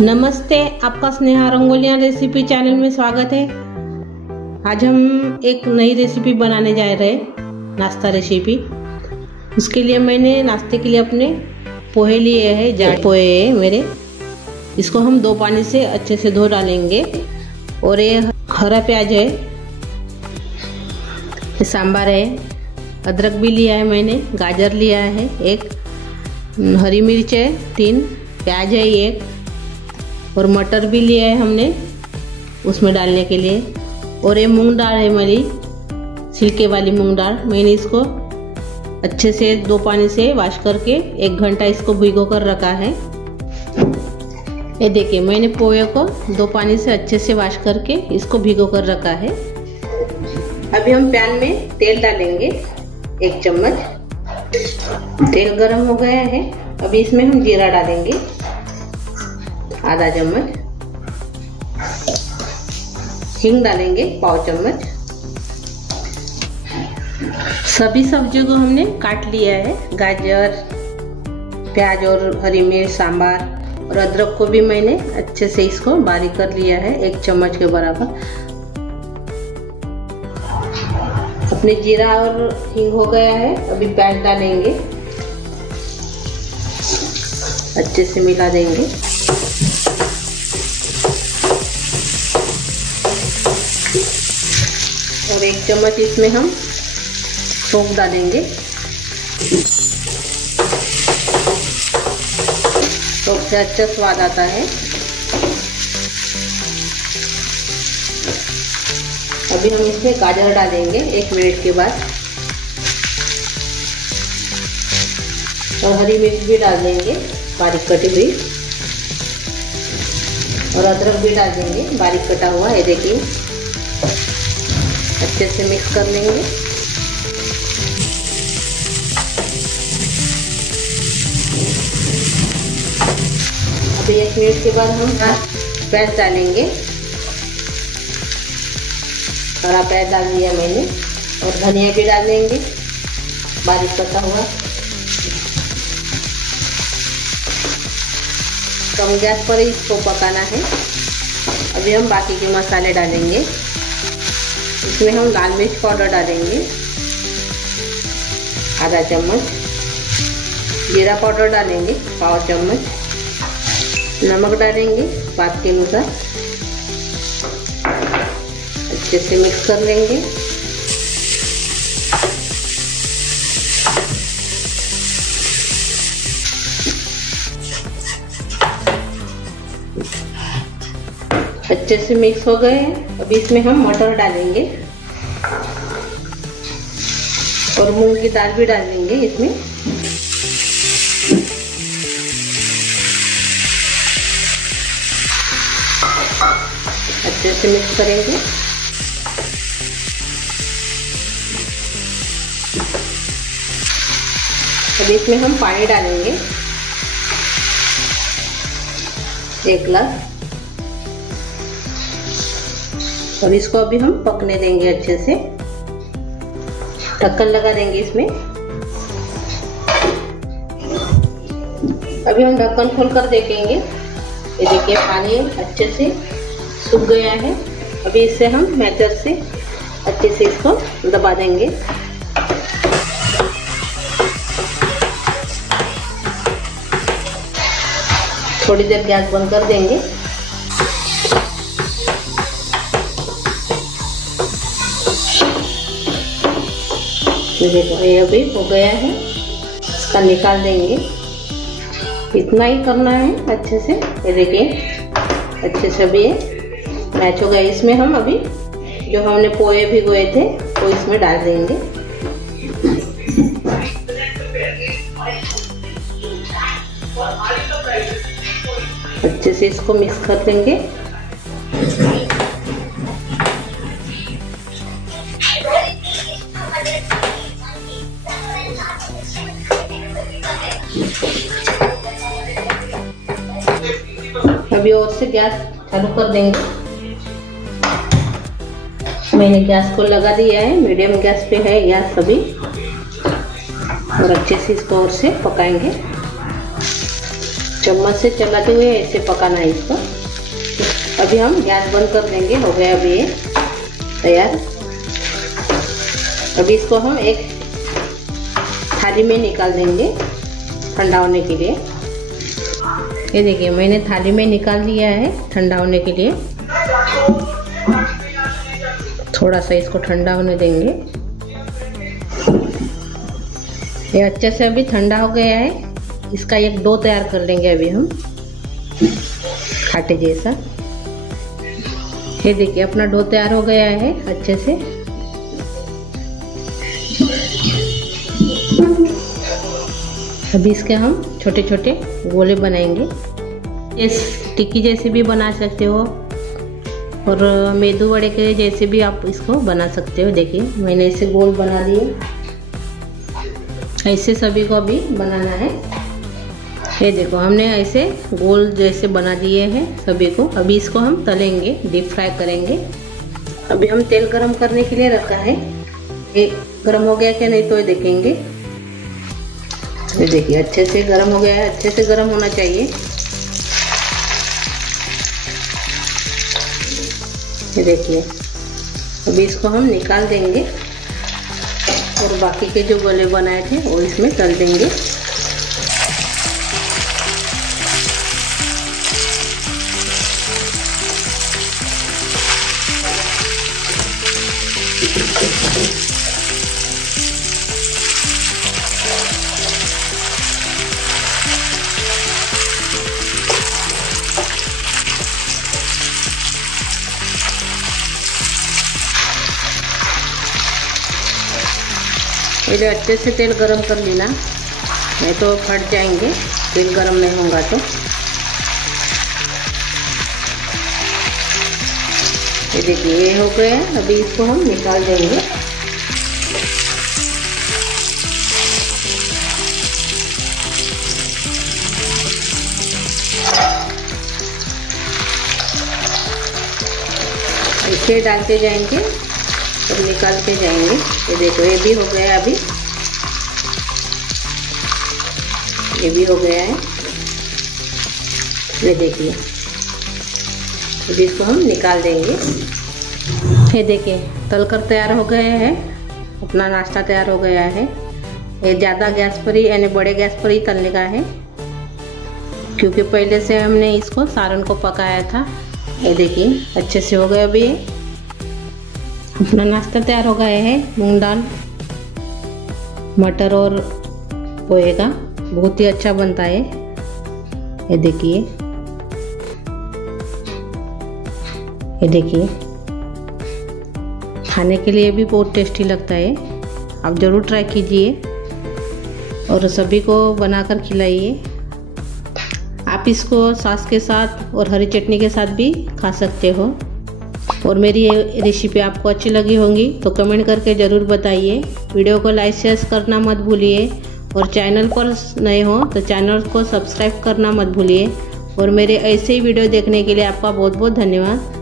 नमस्ते, आपका Sneha रंगोलियां recipe channel में स्वागत है। आज हम एक नई रेसिपी बनाने जा रहे हैं, नाश्ता रेसिपी। उसके लिए मैंने नाश्ते के लिए अपने पोहे लिए हैं, जाट पोहे हैं मेरे। इसको हम 2 पानी से अच्छे से धो डालेंगे। और ये हरा प्याज है, ये सांभर है, अदरक भी लिया है मैंने, गाजर लिया है 1, हरी मिर्च है 3, प्याज है 1, और मटर भी लिया है हमने उसमें डालने के लिए। और ये मूंग दाल है मेरी, छिलके वाली मूंग दाल। मैंने इसको अच्छे से 2 पानी से वॉश करके 1 घंटा इसको भिगो कर रखा है। ये देखिए, मैंने पोहे को 2 पानी से अच्छे से वॉश करके इसको भिगो कर रखा है। अभी हम पैन में तेल डालेंगे 1 चम्मच। तेल गरम हो गया है। अभी इसमें हम जीरा डालेंगे आधा चम्मच, हींग डालेंगे 1/4 चम्मच। सभी सब्जियों को हमने काट लिया है, गाजर, प्याज और हरी मिर्च, सांभर और अदरक को भी मैंने अच्छे से इसको बारीक कर लिया है 1 चम्मच के बराबर। अपने जीरा और हींग हो गया है। अभी प्याज डालेंगे, अच्छे से मिला देंगे। और 1 चम्मच इसमें हम सौंफ डालेंगे। सौंफ से अच्छा स्वाद आता है। अभी हम इसमें गाजर डालेंगे 1 मिनट के बाद। और हरी मिर्च भी डाल देंगे बारीक कटी हुई, और अदरक भी डाल देंगे बारीक कटा हुआ। ये देखिए, अच्छे से मिक्स कर लेंगे। अभी 1 मिनट के बाद हम प्याज डालेंगे। हरा प्याज डाल दिया मैंने, और धनिया भी डाल देंगे बारीक कटा हुआ। कम गैस पर इसको पकाना है। अभी हम बाकी के मसाले डालेंगे। इसमें हम लाल मिर्च पाउडर डालेंगे आधा चम्मच, जीरा पाउडर डालेंगे 1/4 चम्मच, नमक डालेंगे स्वाद के अनुसार। अच्छे से मिक्स कर लेंगे। अच्छे से मिक्स हो गए हैं। अभी इसमें हम मटर डालेंगे और मूंग की दाल भी डाल देंगे इसमें। अच्छे से मिक्स करेंगे। अभी इसमें हम पानी डालेंगे 1 गिलास। अब इसको अभी हम पकने देंगे अच्छे से। ढक्कन लगा देंगे इसमें। अभी हम ढक्कन खोलकर देखेंगे। ये देखिए, पानी अच्छे से सूख गया है। अभी इससे हम मैशर से अच्छे से इसको दबा देंगे। थोड़ी देर गैस बंद कर देंगे। देखो, ये अभी हो गया है। इसका निकाल देंगे। इतना ही करना है अच्छे से। ये देखिए, अच्छे से अभी ये मैच हो गया। इसमें हम अभी जो हमने पोहे भिगोए थे वो इसमें डाल देंगे। अच्छे से इसको मिक्स कर देंगे। अभी और से गैस चालू कर देंगे। मैंने गैस को लगा दिया है, मीडियम गैस पे है गैस सभी। और अच्छे से इसको और से पकाएंगे। चम्मच से चलाते हुए ऐसे पकाना है इसको। अभी हम गैस बंद कर देंगे। हो गया अभी ये तैयार। अभी इसको हम एक थाली में निकाल देंगे ठंडा होने के लिए। ये देखिए मैंने थाली में निकाल लिया है ठंडा होने के लिए। थोड़ा सा इसको ठंडा होने देंगे। ये अच्छे से अभी ठंडा हो गया है। इसका एक डो तैयार कर लेंगे अभी हम खाटे जैसा। ये देखिए अपना डो तैयार हो गया है अच्छे से। अभी इसके हम छोटे छोटे गोले बनाएंगे। इस टिक्की जैसे भी बना सकते हो और मेदू वड़े के जैसे भी आप इसको बना सकते हो। देखिए मैंने इसे गोल बना दिए। ऐसे सभी को अभी बनाना है। ये देखो हमने ऐसे गोल जैसे बना दिए हैं सभी को। अभी इसको हम तलेंगे, डीप फ्राई करेंगे। अभी हम तेल गरम करने के लिए रखा है। ये गरम हो गया क्या नहीं तो ये देखेंगे। ये देखिए अच्छे से गरम हो गया है। अच्छे से गरम होना चाहिए। ये देखिए अभी इसको हम निकाल देंगे और बाकी के जो गोले बनाए थे वो इसमें तल देंगे। ये अच्छे से तेल गरम कर लेना, नहीं तो फट जाएंगे तेल गरम नहीं होगा तो। ये देखिए ये हो गया। अभी इसको हम निकाल देंगे। ऐसे डालते जाएंगे और निकालते जाएंगे। ये देखो ये भी हो गया। अभी ये भी हो गया है। ये देखिए अभी इसको हम निकाल देंगे। ये देखिए तलकर तैयार हो गए हैं। अपना नाश्ता तैयार हो गया है। ये ज़्यादा गैस पर ही यानी बड़े गैस पर ही तलने का है, क्योंकि पहले से हमने इसको सारण को पकाया था। ये देखिए अच्छे से हो गया। अभी अपना नाश्ता तैयार हो गया है। मूंग दाल, मटर और पोहे का बहुत ही अच्छा बनता है। ये देखिए, ये देखिए खाने के लिए भी बहुत टेस्टी लगता है। आप ज़रूर ट्राई कीजिए और सभी को बनाकर खिलाइए। आप इसको सॉस के साथ और हरी चटनी के साथ भी खा सकते हो। और मेरी ये रेसिपी आपको अच्छी लगी होंगी तो कमेंट करके ज़रूर बताइए। वीडियो को लाइक शेयर करना मत भूलिए और चैनल पर नए हो तो चैनल को सब्सक्राइब करना मत भूलिए। और मेरे ऐसे ही वीडियो देखने के लिए आपका बहुत बहुत धन्यवाद।